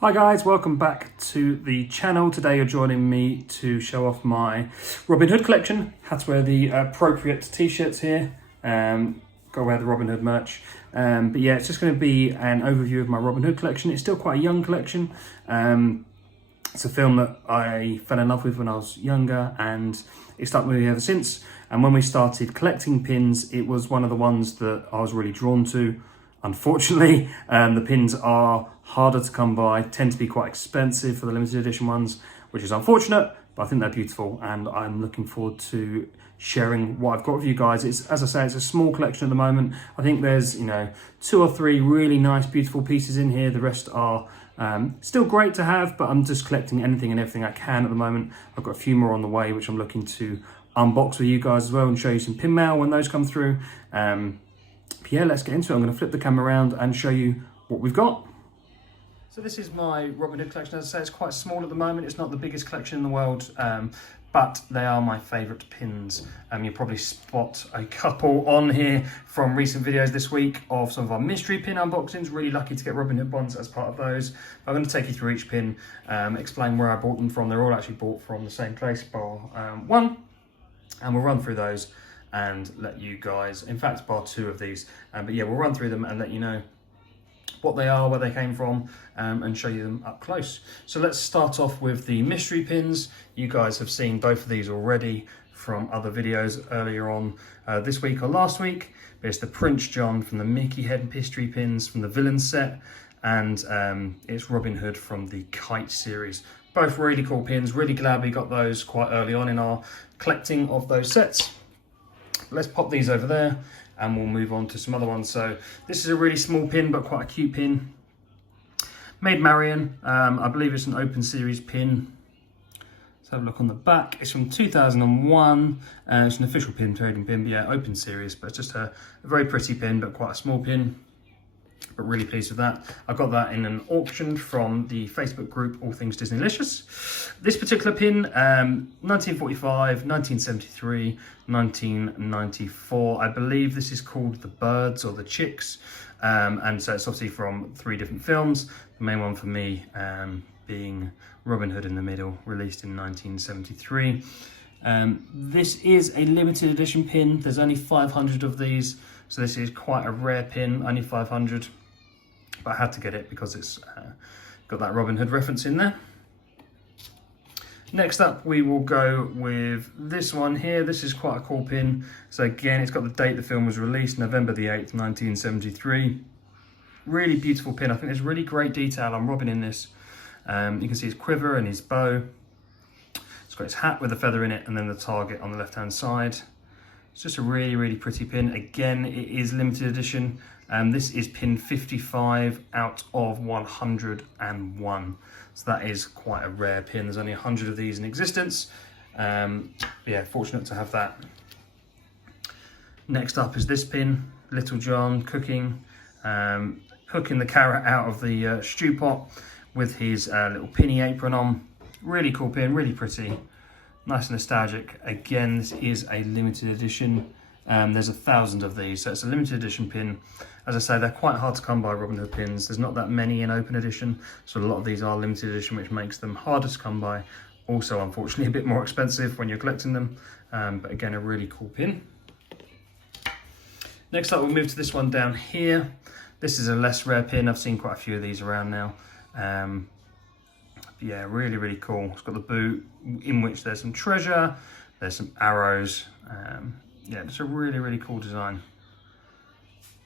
Hi guys, welcome back to the channel. Today you're joining me to show off my Robin Hood collection. Had to wear the appropriate t-shirts here. Got to wear the Robin Hood merch. But yeah, it's just going to be an overview of my Robin Hood collection. It's still quite a young collection. It's a film that I fell in love with when I was younger and it's stuck with me ever since. And when we started collecting pins, it was one of the ones that I was really drawn to. Unfortunately, the pins are harder to come by, tend to be quite expensive for the limited edition ones, which is unfortunate, but I think they're beautiful and I'm looking forward to sharing what I've got with you guys. As I say, it's a small collection at the moment. I think there's, 2 or 3 really nice, beautiful pieces in here. The rest are still great to have, but I'm just collecting anything and everything I can at the moment. I've got a few more on the way, which I'm looking to unbox with you guys as well and show you some pin mail when those come through. Yeah, let's get into it. I'm going to flip the camera around and show you what we've got. So this is my Robin Hood collection. As I say, it's quite small at the moment. It's not the biggest collection in the world, but they are my favourite pins. You'll probably spot a couple on here from recent videos this week of some of our mystery pin unboxings. Really lucky to get Robin Hood ones as part of those. I'm going to take you through each pin, explain where I bought them from. They're all actually bought from the same place, bar one, and we'll run through those and let you guys, in fact, bar 2 of these, but yeah, we'll run through them and let you know what they are, where they came from, and show you them up close. So let's start off with the mystery pins. You guys have seen both of these already from other videos earlier on this week or last week. It's the Prince John from the Mickey Head mystery pins from the Villain set, and it's Robin Hood from the Kite series. Both really cool pins. Really glad we got those quite early on in our collecting of those sets. Let's pop these over there and we'll move on to some other ones. So this is a really small pin, but quite a cute pin. Maid Marian, I believe it's an open series pin. Let's have a look on the back. It's from 2001. It's an official pin, trading pin, but yeah, open series. But it's just a very pretty pin, but quite a small pin. But really pleased with that. I got that in an auction from the Facebook group All Things Disneylicious. This particular pin, 1945, 1973, 1994. I believe this is called The Birds or The Chicks. And so it's obviously from 3 different films. The main one for me being Robin Hood in the Middle, released in 1973. This is a limited edition pin. There's only 500 of these. So this is quite a rare pin, only 500. But I had to get it because it's got that Robin Hood reference in there. Next up, we will go with this one here. This is quite a cool pin. So again, it's got the date the film was released, November the 8th, 1973. Really beautiful pin. I think there's really great detail on Robin in this. You can see his quiver and his bow. It's got his hat with a feather in it and then the target on the left-hand side. It's just a really, really pretty pin. Again, it is limited edition. This is pin 55 out of 101. So that is quite a rare pin. There's only 100 of these in existence. Yeah, fortunate to have that. Next up is this pin, Little John cooking, hooking the carrot out of the stew pot with his little pinny apron on. Really cool pin, really pretty. Nice and nostalgic. Again, this is a limited edition. There's 1,000 of these, so it's a limited edition pin. As I say, they're quite hard to come by, Robin Hood pins. There's not that many in open edition, so a lot of these are limited edition, which makes them harder to come by. Also, unfortunately, a bit more expensive when you're collecting them, but again, a really cool pin. Next up, we'll move to this one down here. This is a less rare pin. I've seen quite a few of these around now. Yeah, really, really cool. It's got the boot in which there's some treasure, there's some arrows. Yeah, it's a really, really cool design.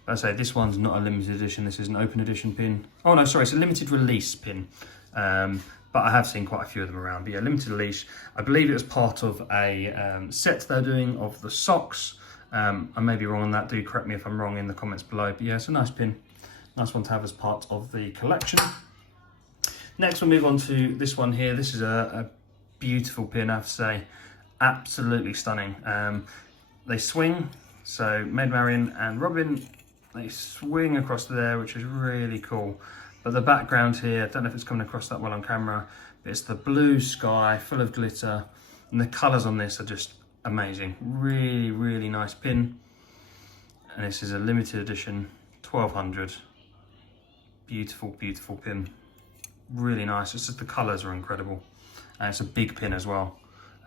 As I say, this one's not a limited edition. This is an open edition pin. Oh no, sorry, it's a limited release pin. But I have seen quite a few of them around. But yeah, limited release. I believe it was part of a set they're doing of the socks. I may be wrong on that. Do correct me if I'm wrong in the comments below. But yeah, it's a nice pin. Nice one to have as part of the collection. Next, we'll move on to this one here. This is a beautiful pin, I have to say. Absolutely stunning. They swing, so Maid Marian and Robin, they swing across there, which is really cool. But the background here, I don't know if it's coming across that well on camera, but it's the blue sky full of glitter, and the colours on this are just amazing. Really, really nice pin. And this is a limited edition, 1200. Beautiful, beautiful pin. really nice. It's just the colours are incredible. And it's a big pin as well.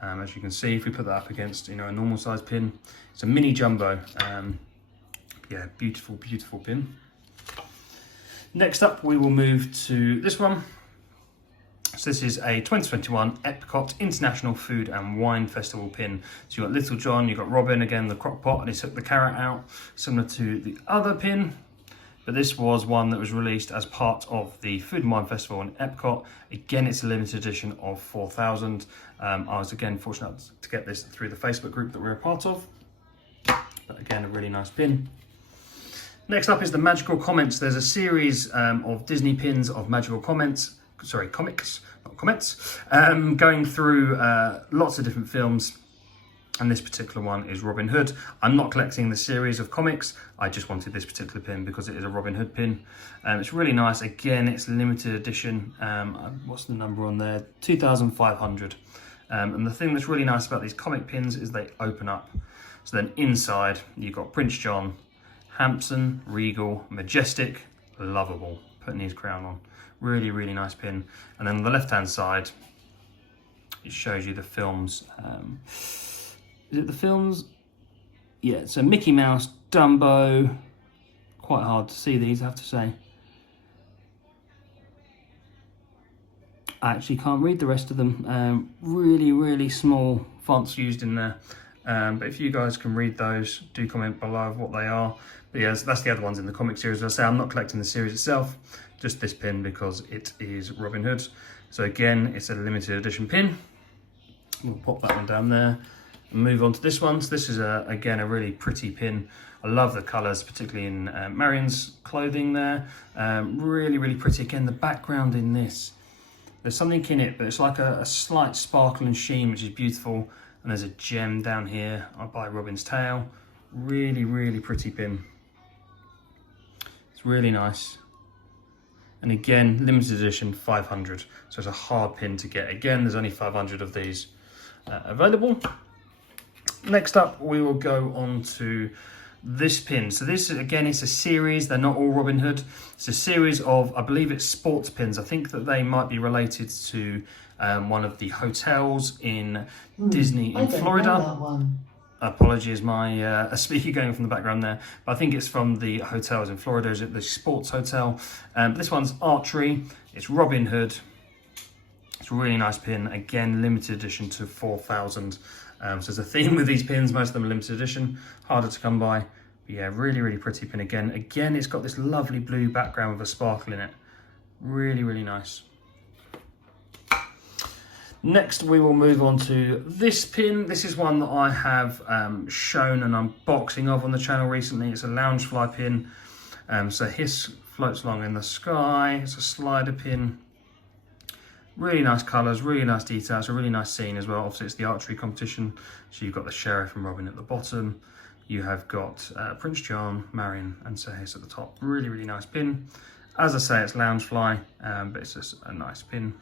As you can see, if we put that up against, you know, a normal size pin, it's a mini jumbo. Yeah, beautiful, beautiful pin. Next up, we will move to this one. So this is a 2021 Epcot International Food and Wine Festival pin. So you've got Little John, you've got Robin, again, the crock pot, and he took the carrot out, similar to the other pin. But this was one that was released as part of the Food and Wine Festival in Epcot. Again, it's a limited edition of 4,000. I was again fortunate to get this through the Facebook group that we're a part of. But again, a really nice pin. Next up is the Magical Comments. There's a series of Disney pins of Magical Comments. Sorry, comics, not comments, going through lots of different films, and this particular one is Robin Hood. I'm not collecting the series of comics, I just wanted this particular pin because it is a Robin Hood pin. It's really nice. Again, it's limited edition. What's the number on there? 2,500. And the thing that's really nice about these comic pins is they open up. So then inside, you've got Prince John, Hampson, Regal, Majestic, Lovable, putting his crown on. Really, really nice pin. And then on the left-hand side, it shows you the films. Is it the films? Yeah, so Mickey Mouse, Dumbo. Quite hard to see these, I have to say. I actually can't read the rest of them. Really, really small fonts used in there. But if you guys can read those, do comment below what they are. But yeah, that's the other ones in the comic series. As I say, I'm not collecting the series itself, just this pin because it is Robin Hood. So again, it's a limited edition pin. We'll pop that one down there and move on to this one. So this is, again, a really pretty pin. I love the colours, particularly in Marion's clothing there. Really, really pretty. Again, the background in this, there's something in it, but it's like a slight sparkle and sheen, which is beautiful. And there's a gem down here by Robin's tail. Really, really pretty pin. It's really nice. And again, limited edition, 500. So it's a hard pin to get. Again, there's only 500 of these available. Next up, we will go on to this pin. So this, again, it's a series. They're not all Robin Hood. It's a series of, I believe it's sports pins. I think that they might be related to one of the hotels in Disney in Florida. I that one. Apologies, my speaker going from the background there. But I think it's from the hotels in Florida. Is it the sports hotel? This one's archery. It's Robin Hood. It's a really nice pin. Again, limited edition to 4,000. So there's a theme with these pins. Most of them are limited edition, harder to come by. But yeah, really, really pretty pin again. Again, it's got this lovely blue background with a sparkle in it. Really, really nice. Next, we will move on to this pin. This is one that I have shown an unboxing of on the channel recently. It's a Loungefly pin. So Hiss floats along in the sky. It's a slider pin. Really nice colours, really nice detail. It's a really nice scene as well. Obviously, it's the archery competition. So you've got the Sheriff and Robin at the bottom. You have got Prince John, Marion, and Sir Hiss at the top. Really, really nice pin. As I say, it's Loungefly, but it's just a nice pin.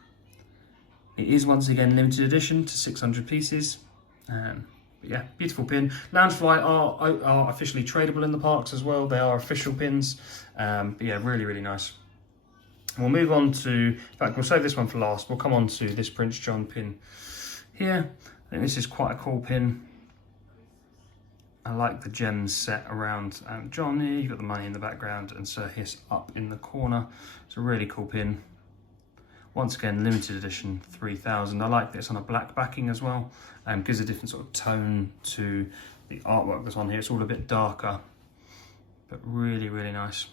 It is once again limited edition to 600 pieces. But yeah, beautiful pin. Loungefly are officially tradable in the parks as well. They are official pins. But yeah, really, really nice. We'll move on to, in fact, we'll save this one for last. We'll come on to this Prince John pin here. I think this is quite a cool pin. I like the gems set around John here. You've got the money in the background and Sir Hiss up in the corner. It's a really cool pin. Once again, limited edition, 3,000. I like this on a black backing as well. Gives a different sort of tone to the artwork that's on here. It's all a bit darker, but really, really nice.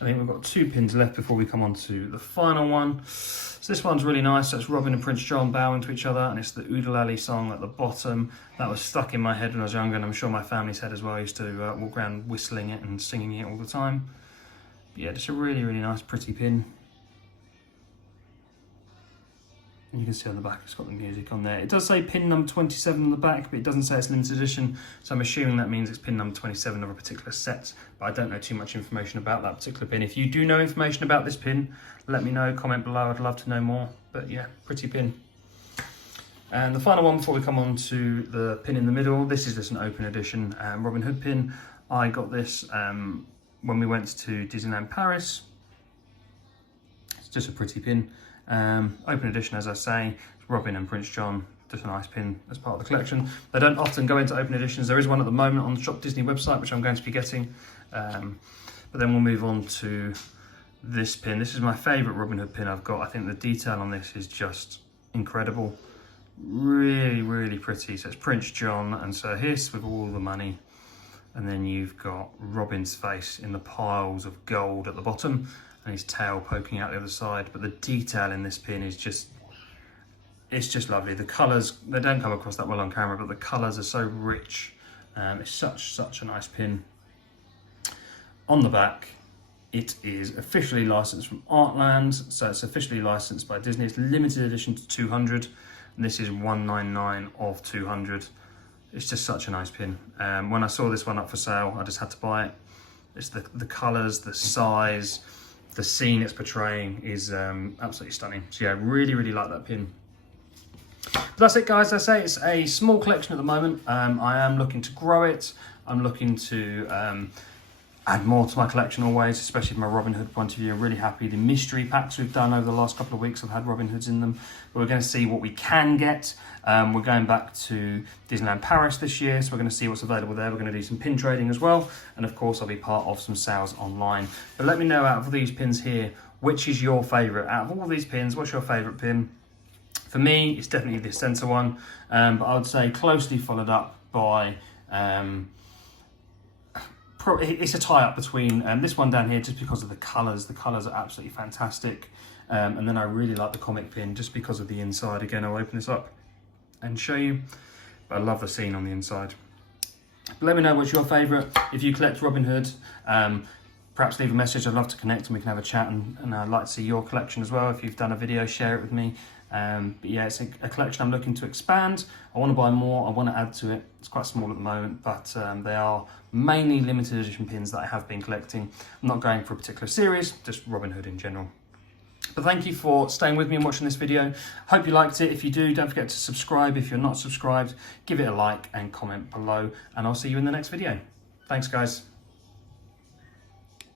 I think we've got 2 pins left before we come on to the final one. So this one's really nice. That's Robin and Prince John bowing to each other, and it's the Oodalali song at the bottom. That was stuck in my head when I was younger, and I'm sure my family's head as well. I used to walk around whistling it and singing it all the time. But yeah, just a really, really nice, pretty pin. And you can see on the back it's got the music on there. It does say pin number 27 on the back, but it doesn't say it's limited edition. So I'm assuming that means it's pin number 27 of a particular set, but I don't know too much information about that particular pin. If you do know information about this pin, let me know, comment below, I'd love to know more. But yeah, pretty pin. And the final one before we come on to the pin in the middle, this is just an open edition Robin Hood pin. I got this when we went to Disneyland Paris. It's just a pretty pin. Open edition, as I say, Robin and Prince John, just a nice pin as part of the collection. They don't often go into open editions. There is one at the moment on the Shop Disney website, which I'm going to be getting. But then we'll move on to this pin. This is my favourite Robin Hood pin I've got. I think the detail on this is just incredible. Really, really pretty. So it's Prince John and Sir Hiss with all the money. And then you've got Robin's face in the piles of gold at the bottom and his tail poking out the other side. But the detail in this pin is just, it's just lovely. The colours, they don't come across that well on camera, but the colours are so rich. It's such a nice pin. On the back, it is officially licensed from Artland, so it's officially licensed by Disney. It's limited edition to 200, and this is 199 of 200. It's just such a nice pin. When I saw this one up for sale, I just had to buy it. It's the colours, the size, the scene it's portraying is absolutely stunning. So yeah, really, really like that pin. But that's it, guys. As I say, it's a small collection at the moment. I am looking to grow it. I'm looking to add more to my collection always, especially from a Robin Hood point of view. I'm really happy. The mystery packs we've done over the last couple of weeks have had Robin Hoods in them. But we're going to see what we can get. We're going back to Disneyland Paris this year, so we're going to see what's available there. We're going to do some pin trading as well. And of course, I'll be part of some sales online. But let me know, out of these pins here, which is your favourite? Out of all these pins, what's your favourite pin? For me, it's definitely the centre one. But I would say closely followed up by... it's a tie-up between this one down here, just because of the colours. The colours are absolutely fantastic. And then I really like the comic pin just because of the inside. Again, I'll open this up and show you. But I love the scene on the inside. But let me know what's your favourite. If you collect Robin Hood, perhaps leave a message. I'd love to connect and we can have a chat. And I'd like to see your collection as well. If you've done a video, share it with me. But yeah, it's a collection I'm looking to expand. I want to buy more, I want to add to it. It's quite small at the moment, but they are mainly limited edition pins that I have been collecting. I'm not going for a particular series, just Robin Hood in general. But thank you for staying with me and watching this video. Hope you liked it. If you do, don't forget to subscribe. If you're not subscribed, give it a like and comment below, and I'll see you in the next video. Thanks, guys.